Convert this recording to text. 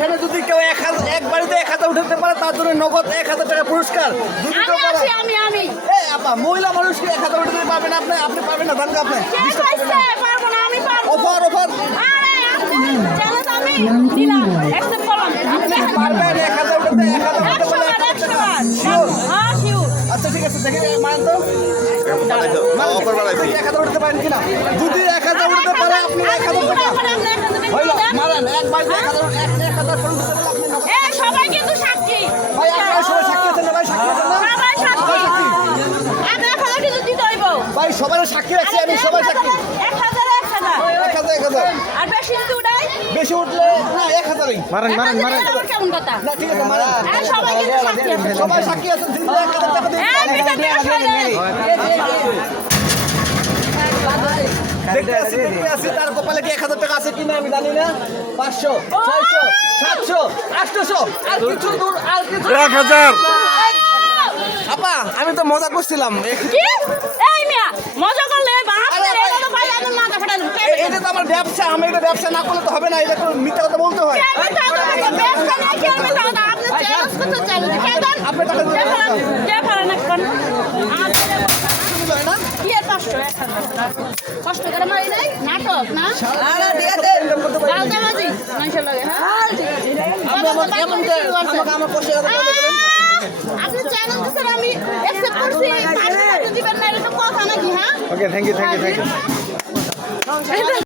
এখানে যদি কেউ এক বাড়িতে 1000 উঠাতে পারে তার জন্য নগদ 1000 টাকা পুরস্কার। যদি কেউ পারে আমি এই আপা মহিলা মানুষকে 1000 উঠাতে পারবেন আপনি পারবেন না জানেন আপনি পারবো না, আমি পারবো। অফার আরে চ্যালেঞ্জ আমি দিলাম, অ্যাকসেপ্ট করলাম। পারবেন 1000 উঠাতে 1000 উঠাতে পারলে 100 বার শিওর। হ্যাঁ শিওর। আচ্ছা ঠিক আছে দেখে মানেন তো অফার বাড়াইছি 1000 উঠাতে পারেন কিনা যদি 1000 উঠাতে পারে আপনি 1000 টাকা হইলো মারেন এক বাড়িতে 1000 করে উঠাতে পারলে আপনি নগদ। এই সবাই কিন্তু সাক্ষী। ভাই আপনারা সবাই সাক্ষী আছেন না ভাই সাক্ষী আছেন না সবাই সাক্ষী। আমি 1000 কিন্তু দিতে হইব। ভাই সবাই সাক্ষী রাখছি আমি সবাই সাক্ষী 1000 1000 আর বেশি যদি উঠাই বেশি উঠলে না 1000ই মারেন আমার কেমন কথা? না ঠিক আছে মারেন হ্যাঁ, সবাই কিন্তু সাক্ষী আছে। সবাই সাক্ষী আছেন দিন 1000 টাকা দিন এই পিছন থেকে সরে। দেখতে আছি তার কপালে কি 1000 টাকা আছে কিনা আমি জানি না 500 600 700 800 আর কিছু দূর আর কিছু 1000 আপা আমি তো মজা করছিলাম কি? এই মিয়া মজা করলে আপনার এই কথা ভাই আমি মাথা ফাটালাম। এটা তো আমার ব্যবসা আমি এটা ব্যবসা না করলে তো হবে না এটা তো মিথ্যা কথা বলতে হয় ব্যবসা না কি আমি দাদা আপনি চ্যালেঞ্জ করতে চ্যালেঞ্জ খেলেন। আপনি টাকা দিবেন কে পারে না কোন আমার হয় না কি এর 500 কষ্ট করে মারি নাই নাটক না আরে দিয়ে দেন গালতে মাঝি মানুষের লাগে হ্যাঁ ঠিক আছে আমার কষ্ট কথা বলে দেবেন আপনি চ্যালেঞ্জ দিছেন আমি অ্যাকসেপ্ট করছি 500 দিবেন না এটা তো কথা নাকি হ্যাঁ ওকে থ্যাংক ইউ